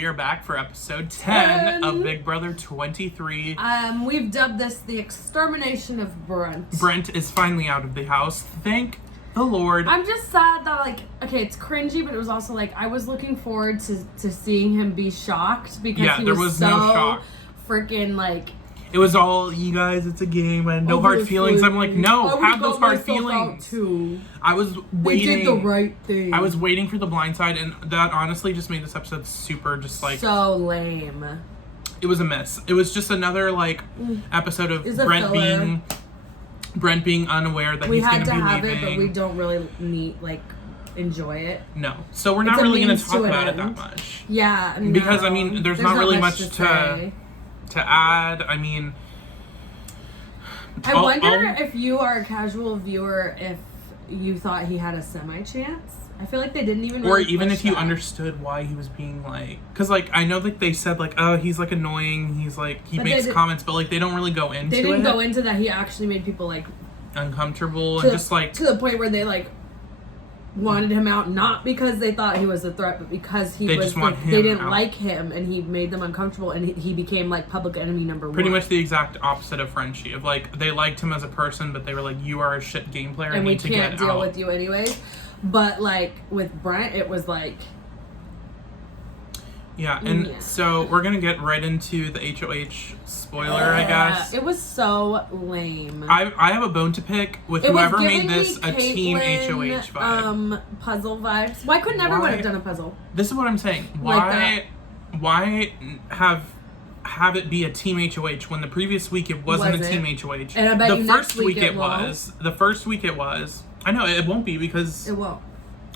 we are back for episode 10 of Big Brother 23. We've dubbed this the extermination of Brent. Brent is finally out of the house. Thank the Lord. I'm just sad that, like, okay, it's cringy, but it was also, like, I was looking forward to seeing him be shocked because he was so no shock. Freaking, like... It was all, you guys, it's a game, and no hard feelings. I'm like, no, have those hard feelings. Too. I was waiting. They did the right thing. I was waiting for the blind side, and that honestly just made this episode super, just like... So lame. It was a mess. It was just another, like, episode of Brent being unaware that he's going to be leaving. We had to have it, but we don't really enjoy it. No. So we're not really going to talk about it that much. Yeah. No. Because, I mean, there's not really much to add. I mean... I wonder if you are a casual viewer, if you thought he had a semi-chance. I feel like they didn't even really Or even if you understood why he was being, like... Because, like, I know that they said, like, oh, he's, like, annoying. He's, like... He makes comments, but, like, they don't really go into it. They didn't go into that he actually made people, like... uncomfortable and just, like... To the point where they, like... wanted him out, not because they thought he was a threat, but because they didn't like him, and he made them uncomfortable, and he became, like, public enemy number one. Pretty much the exact opposite of Frenchie. Of, like, they liked him as a person, but they were like, you are a shit game player and we can't deal with you anyways. But, like, with Brent, it was like... So we're gonna get right into the HOH spoiler, I guess. It was so lame. I have a bone to pick with whoever made this a Team HOH vibe. Puzzle vibes. Why couldn't everyone have done a puzzle? This is what I'm saying. Why have it be a Team HOH when the previous week it wasn't a Team HOH? And I bet the first week it was. The first week it was. I know it won't be because it won't.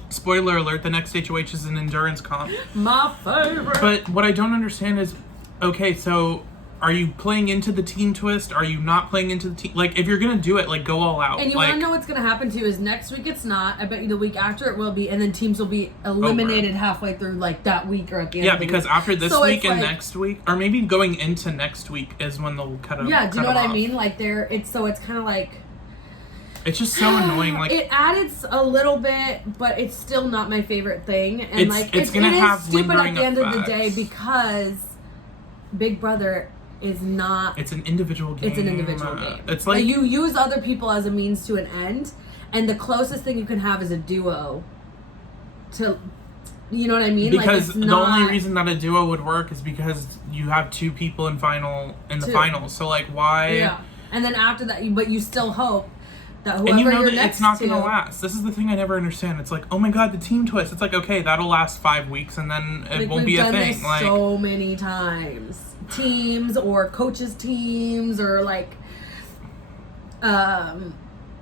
Spoiler alert, the next HOH is an endurance comp. My favorite. But what I don't understand is, okay, so are you playing into the team twist? Are you not playing into the team? Like, if you're going to do it, like, go all out. And you want to know what's going to happen, too, is next week it's not. I bet you the week after it will be. And then teams will be eliminated halfway through, like, that week or at the end of the week. Yeah, because after this week and next week, or maybe going into next week is when they'll cut it off. Yeah, do you know what I mean? Like, it's kind of like... It's just so annoying. Like, it added a little bit, but it's still not my favorite thing. And it's gonna have stupid at the end effects. of the day because Big Brother is not. It's an individual game. It's an individual game. It's like you use other people as a means to an end, and the closest thing you can have is a duo. You know what I mean? Because the only reason that a duo would work is because you have two people in the finals. So like, why? Yeah, and then after that, but you still hope. And you know that it's not going to last. This is the thing I never understand. It's like, oh my god, the team twist. It's like, okay, that'll last 5 weeks and then it won't be a thing. We've done this so many times. Teams or coaches' teams or like, I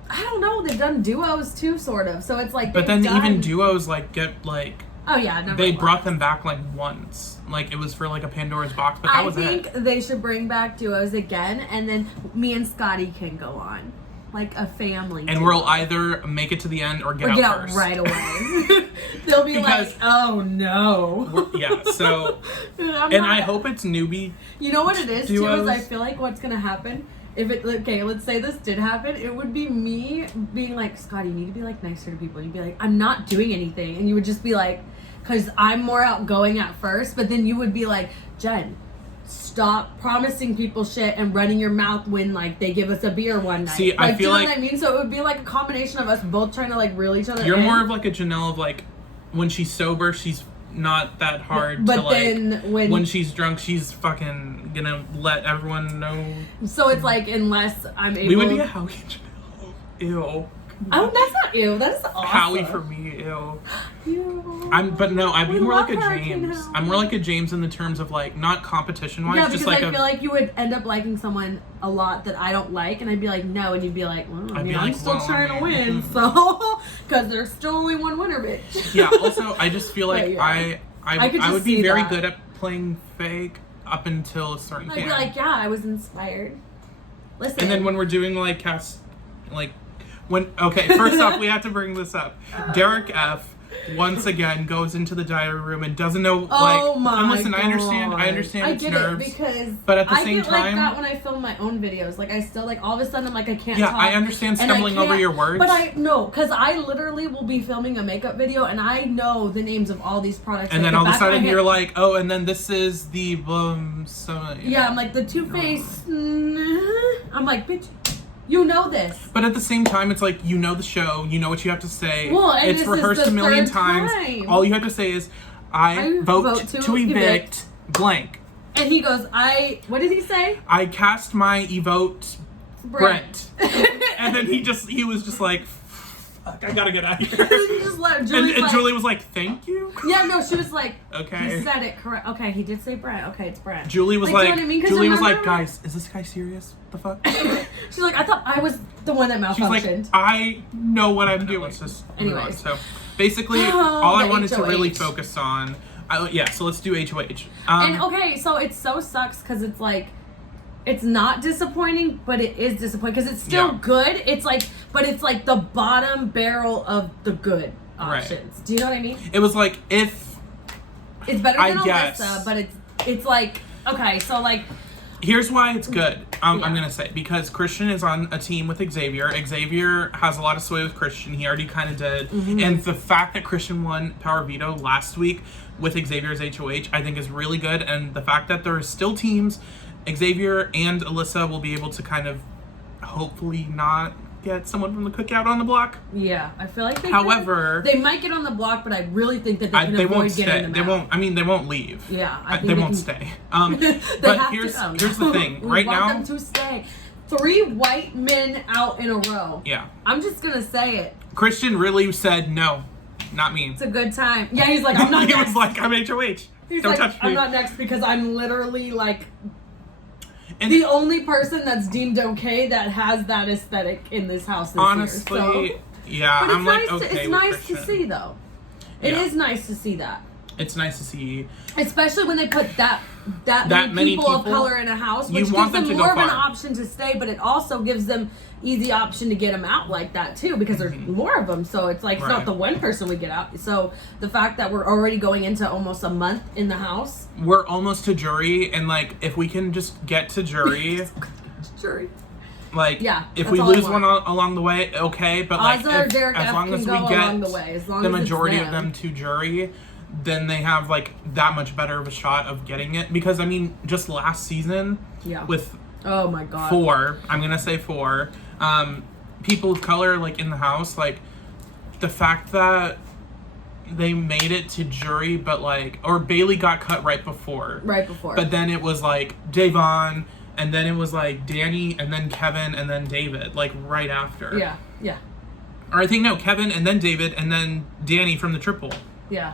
don't know. They've done duos too, sort of. So it's like, but then even duos like get like. Oh yeah, never they brought them back like once. Like it was for like a Pandora's box, but that was it. I think they should bring back duos again, and then me and Scotty can go on. Like a family. And we'll either make it to the end or get out first. Right away. They'll be like, oh no. Yeah, so. I hope it's newbie. You know what it is, too, is I feel like what's going to happen, let's say this did happen, it would be me being like, Scott, you need to be like nicer to people. You'd be like, I'm not doing anything. And you would just be like, because I'm more outgoing at first, but then you would be like, Jen, stop promising people shit and running your mouth when like they give us a beer one night. See, I feel do you know what I mean? So it would be like a combination of us both trying to like reel each other. You're more of like a Janelle of like when she's sober, she's not that hard. But to, like, then when she's drunk, she's fucking gonna let everyone know. So it's like unless I'm able. We would be a Howie and Janelle. Ew. Oh, that's not ew. That's awesome. Howie for me, ew. Ew. I'm more like a James. I'm more like a James in the terms of like not competition wise. Yeah, because just like I feel like you would end up liking someone a lot that I don't like, and I'd be like no, and you'd be like, well, I'm still trying to win, so because there's still only one winner, bitch. Yeah. Also, I just feel like I would be very good at playing fake up until a certain point. I'd be like, yeah, I was inspired. Listen. And then when we're doing like first off, we have to bring this up. Derek F. once again goes into the diary room and doesn't know my and listen, God. I understand it's nerves. Because but at the I same get time, like that when I film my own videos. Like I still like all of a sudden I'm like I can't yeah, talk. I understand stumbling over your words. But because I literally will be filming a makeup video and I know the names of all these products. And like, then all of a sudden you're like, oh, and then this is the yeah, I'm like the Too Faced. I'm like, bitch. You know this. But at the same time, it's like, you know the show, you know what you have to say. Well, and it's rehearsed a million times. All you have to say is, I vote to evict blank. And he goes, what did he say? I cast my evote Brent. And then he was just like, fuck, I gotta get out of here. And Julie was like, thank you? Yeah, no, she was like, okay. He said it correct. Okay, he did say Brent. Okay, it's Brent. Julie was like, you know what I mean? Julie was like, guys, is this guy serious? The fuck? She's like, I thought I was the one that malfunctioned. She's like, I know what I'm doing. Let's just move on. So basically, all I wanted to really focus on, so let's do HOH. And okay, so it so sucks because it's like, it's not disappointing, but it is disappointing because it's still good. It's like, but it's like the bottom barrel of the good options. Right. Do you know what I mean? It was like if it's better than Alyssa, but it's like okay, so like. Here's why it's good. I'm gonna say because Christian is on a team with Xavier. Xavier has a lot of sway with Christian. He already kind of did, and the fact that Christian won Power Veto last week with Xavier's HOH, I think is really good. And the fact that there are still teams. Xavier and Alyssa will be able to kind of hopefully not get someone from the cookout on the block. Yeah, I feel like they might get on the block, but I really think that they can avoid getting them out. They won't. I mean, they won't leave. Yeah, I think they won't stay. But here's the thing. Right now, want them to stay. 3 white men out in a row. Yeah, I'm just gonna say it. Christian really said no, not me. It's a good time. Yeah, he's like I'm not. He was like I'm HOH. Don't touch me. I'm not next because I'm literally like. And the only person that's deemed okay that has that aesthetic in this house this honestly, year, so. Yeah, but I'm like okay it's with nice Christian. to see though. It is nice to see that. It's nice to see, especially when they put that many people of color in a house, which gives them more of an option to stay, but it also gives them easy option to get them out like that too, because there's more of them. So it's like it's not the one person we get out. So the fact that we're already going into almost a month in the house, we're almost to jury, and like if we can just get to jury, like if we lose one along the way, okay, but like as long as we get the majority of them to jury, then they have like that much better of a shot of getting it. Because I mean, just last season with oh my god 4, I'm gonna say 4 people of color like in the house, like the fact that they made it to jury, but like, or Bailey got cut right before, but then it was like Davon, and then it was like Danny, and then Kevin, and then David, like right after. Or I think no, Kevin, and then David, and then Danny from the triple. Yeah.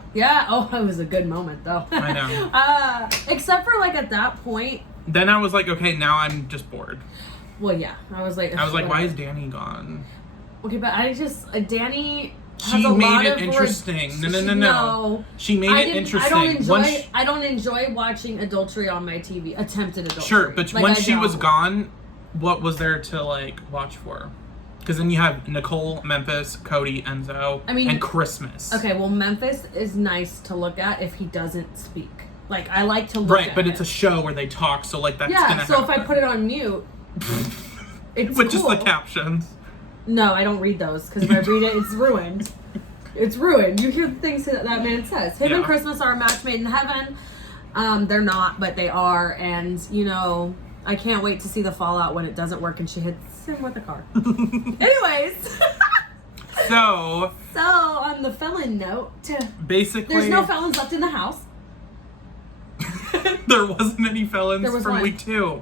Oh, it was a good moment though. I know. Except for like at that point. Then I was like, okay, now I'm just bored. Well, yeah, I was like, why is Danny gone? Okay, but I just Danny. She made it interesting. No. She made it interesting. I don't enjoy watching adultery on my TV. Attempted adultery. Sure, but like, when she was gone, what was there to like watch for? Because then you have Nicole, Memphis, Cody, Enzo, and Christmas. Okay, well, Memphis is nice to look at if he doesn't speak. Like, I like to look at but him. It's a show where they talk, so like that's gonna happen. So if I put it on mute, it's with just the captions. No, I don't read those, because if I read it, it's ruined. It's ruined. You hear the things that man says. Him and Christmas are a match made in heaven. They're not, but they are, and, you know, I can't wait to see the fallout when it doesn't work and she hits him with a car. Anyways. So, on the felon note, basically, there's no felons left in the house. There wasn't any felons from week 2.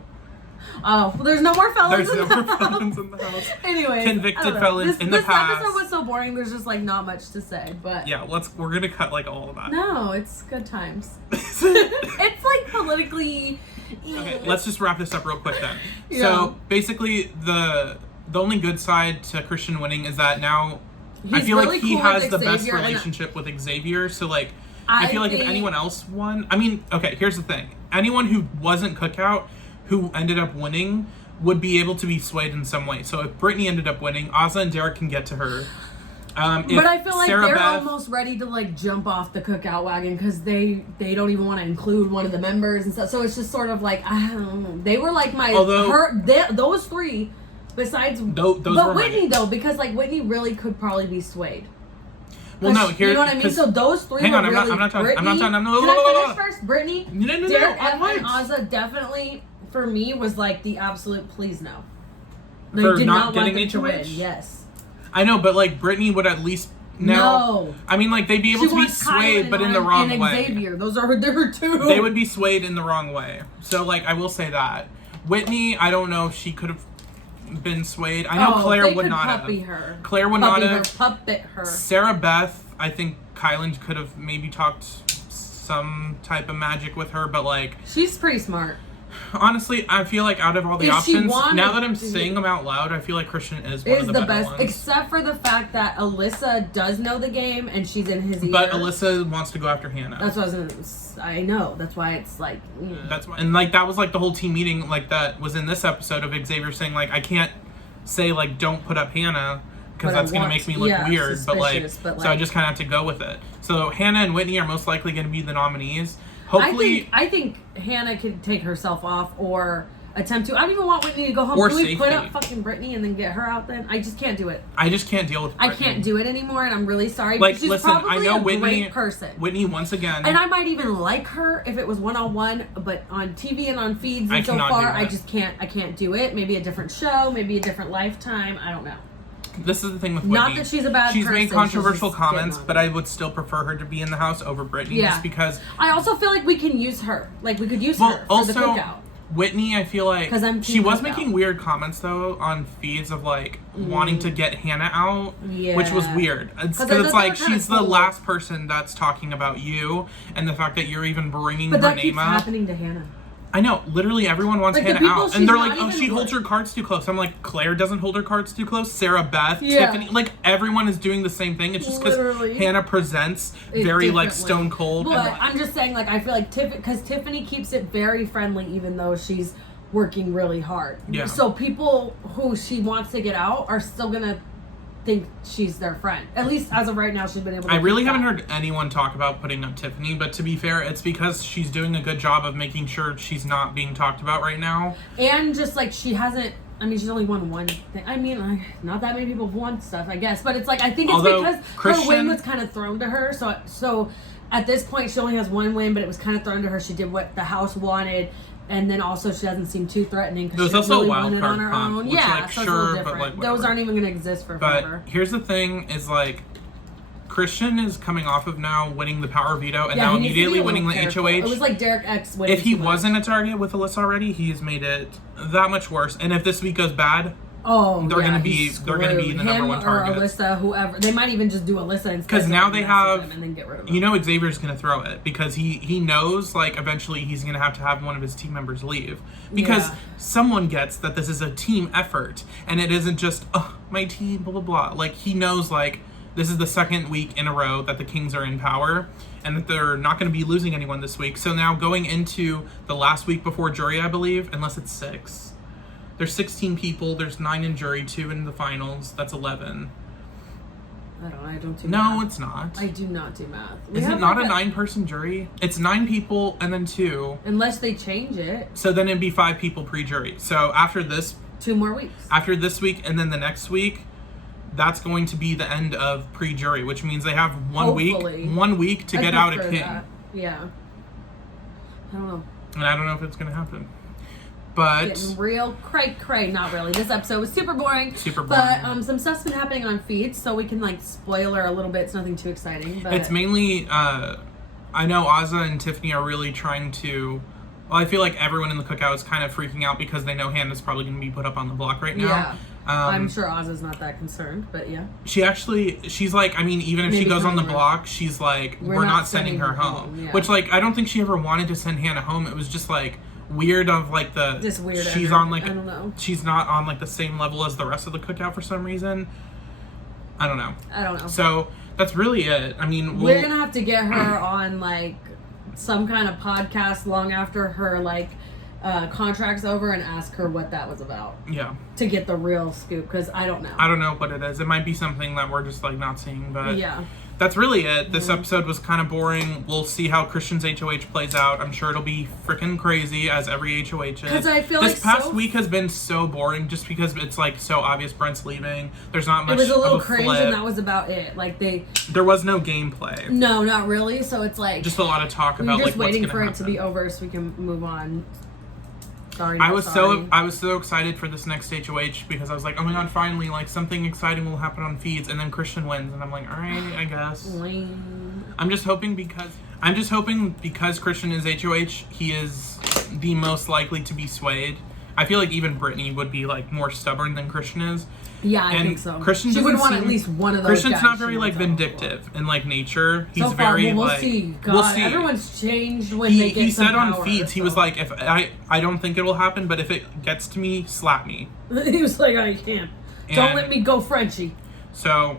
Oh, well, there's no more felons. There's no more felons in the house. Anyways, convicted felons in the past. This episode was so boring. There's just like not much to say, but yeah, we're gonna cut like all of that. No, it's good times. It's like politically. Okay, let's just wrap this up real quick then. Yeah. So basically, the only good side to Christian winning is that now I feel like he has the best relationship with Xavier. So like, I feel like if anyone else won, I mean, okay, here's the thing: anyone who wasn't Cookout, who ended up winning, would be able to be swayed in some way. So if Brittany ended up winning, Azah and Derek can get to her. But I feel like Sarah they're Beth, almost ready to like jump off the cookout wagon because they don't even want to include one of the members and stuff. So it's just sort of like I don't know. They were like those three. Besides, but Whitney though, because like Whitney really could probably be swayed. Well, no, here, you know what I mean. So those three. Hang on, I'm not done. Can I finish first? Brittany, Derek, and Azah definitely for me was like the absolute please no. They for did not want getting them to win. HOH. Yes. I know, but like Brittany would at least no. I mean, like they'd be able to be swayed, but in the wrong way. Xavier, those are her two. They would be swayed in the wrong way. So like I will say that Whitney, I don't know if she could have been swayed. I know Claire would not have. Her. Claire would not have. Puppet her. Sarah Beth, I think Kyland could have maybe talked some type of magic with her, but like she's pretty smart. Honestly, I feel like out of all the options, now that I'm saying them out loud, I feel like Christian is one of the best ones. Except for the fact that Alyssa does know the game and she's in his ear. But Alyssa wants to go after Hannah. That's what I know. That's why it's like. That's why, and like that was like the whole team meeting like that was in this episode of Xavier saying like I can't say like don't put up Hannah because that's gonna make me look weird. But like, so I just kind of have to go with it. So Hannah and Whitney are most likely going to be the nominees. Hopefully, I think Hannah can take herself off or attempt to. I don't even want Whitney to go home. Or Can we put up fucking Brittany and then get her out then? I just can't do it. I just can't deal with Brittany. I can't do it anymore, and I'm really sorry. Like, she's listen, probably I know a Whitney, great person. Whitney, once again. And I might even like her if it was one-on-one, but on TV and on feeds and so far, I just can't. I can't do it. Maybe a different show, maybe a different lifetime. I don't know. This is the thing with Whitney. Not that she's a bad person. She's made controversial comments, but I would still prefer her to be in the house over Brittany just because... I also feel like we can use her. Like, we could use her for the cookout. Whitney, I feel like... She was making weird comments, though, on feeds of, like, wanting to get Hannah out, which was weird. Because it's like, she's the last person that's talking about you, and the fact that you're even bringing her name up. But that keeps happening to Hannah. I know, literally everyone wants Hannah out. And they're like, oh, she holds her cards too close. I'm like, Claire doesn't hold her cards too close. Sarah Beth, Tiffany, like everyone is doing the same thing. It's just because Hannah presents very like stone cold. But I'm just saying, like, I feel like because Tiffany keeps it very friendly even though she's working really hard. Yeah. So people who she wants to get out are still going to think she's their friend. At least as of right now, she's been able to. I really haven't heard anyone talk about putting up Tiffany, but to be fair, it's because she's doing a good job of making sure she's not being talked about right now. And just like she hasn't, I mean, she's only won one thing. I mean, not that many people won stuff, I guess, but it's like I think it's because her win was kind of thrown to her. So at this point, she only has one win, but it was kind of thrown to her. She did what the house wanted. And then also she doesn't seem too threatening because she really won it on her own. Yeah, like, so it's a little different. But those aren't even going to exist for forever. But here's the thing: is like Christian is coming off of now winning the power veto and now immediately winning the HOH. It was like Derek X winning. If he wasn't a target with Alyssa already, he's made it that much worse. And if this week goes bad, they're gonna be the number one target. Or Alyssa, whoever. They might even just do Alyssa instead. Because now they have, and then get rid of them. You know, Xavier's gonna throw it because he knows like eventually he's gonna have one of his team members leave because someone gets that this is a team effort and it isn't just my team blah blah blah. Like he knows like this is the second week in a row that the Kings are in power and that they're not going to be losing anyone this week. So now going into the last week before jury, I believe, unless it's 6. There's 16 people. There's 9 in jury, 2 in the finals. That's 11. I don't do math. No, it's not. I do not do math. Is it not a 9-person jury? It's 9 people and then 2. Unless they change it. So then it'd be 5 people pre-jury. So after this... 2 more weeks. After this week and then the next week, that's going to be the end of pre-jury, which means they have one week to get out a king. Yeah. I don't know. And I don't know if it's going to happen. But getting real cray. Not really. This episode was super boring. But some stuff's been happening on feeds, so we can like spoiler a little bit. It's nothing too exciting. But it's mainly I know Azah and Tiffany are really trying to. Well, I feel like everyone in the cookout is kind of freaking out because they know Hannah's probably going to be put up on the block right now. Yeah. I'm sure Azah's not that concerned, but yeah. She's like, I mean, even if she goes on the block, she's like, we're not sending her home. Yeah. Which, like, I don't think she ever wanted to send Hannah home. It was just, like, weird of, like, just weird she's on, like, I don't know. She's not on, like, the same level as the rest of the cookout for some reason. I don't know. So, that's really it. I mean, we're going to have to get her on, like, some kind of podcast long after her, like, contracts over and ask her what that was about. Yeah. To get the real scoop, because I don't know. I don't know what it is. It might be something that we're just like not seeing, but yeah. That's really it. This episode was kind of boring. We'll see how Christian's HOH plays out. I'm sure it'll be freaking crazy, as every HOH is. Because I feel this past week has been so boring, just because it's like so obvious Brent's leaving. There's not much. It was a little of cringe, flip. and that was about it. Like there was no gameplay. No, not really. So it's like just a lot of talk about just like waiting what's for gonna it to be over so we can move on. Sorry, I was so excited for this next HOH because I was like, oh my god, finally, like something exciting will happen on feeds, and then Christian wins, and I'm like, all right, I guess. Lame. I'm just hoping because Christian is HOH, he is the most likely to be swayed. I feel like even Brittany would be like more stubborn than Christian is. Yeah, I think so. Christian she would want at least one of those. Christian's guys not very like vindictive in like nature. He's so far, very we'll like see. God, we'll see. Everyone's changed when they get he some said on power, feeds, he was like, if I don't think it will happen, but if it gets to me, slap me. He was like, I can't. Don't let me go Frenchie. So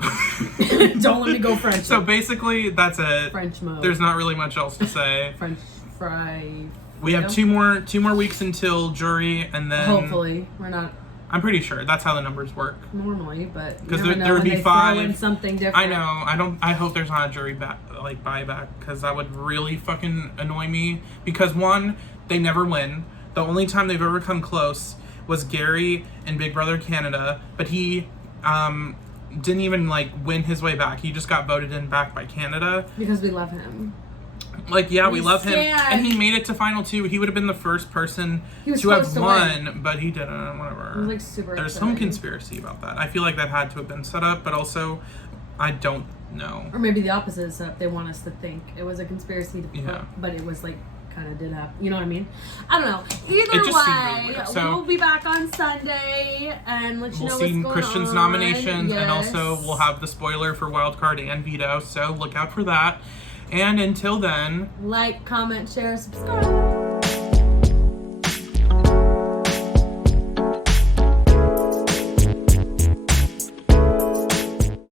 don't let me go Frenchie. So basically that's it. French mode. There's not really much else to say. French fry. We have two more weeks until jury, and then hopefully we're not. I'm pretty sure that's how the numbers work Normally, but because there would be 5. Throw in something different. I know. I hope there's not a jury buyback, because that would really fucking annoy me. Because one, they never win. The only time they've ever come close was Gary in Big Brother Canada, but he didn't even like win his way back. He just got voted in back by Canada because we love him. Like, yeah, we love him, and he made it to final 2. He would have been the first person to have won, but he didn't. Whatever. It was like super. There's some conspiracy about that. I feel like that had to have been set up, but also, I don't know. Or maybe the opposite is set up. They want us to think it was a conspiracy, but it was like kind of did happen. You know what I mean? I don't know. Either way, so we'll be back on Sunday and let you know what's going on. We'll see Christian's nominations, and also we'll have the spoiler for Wildcard and Veto. So look out for that. And until then, like, comment, share, subscribe.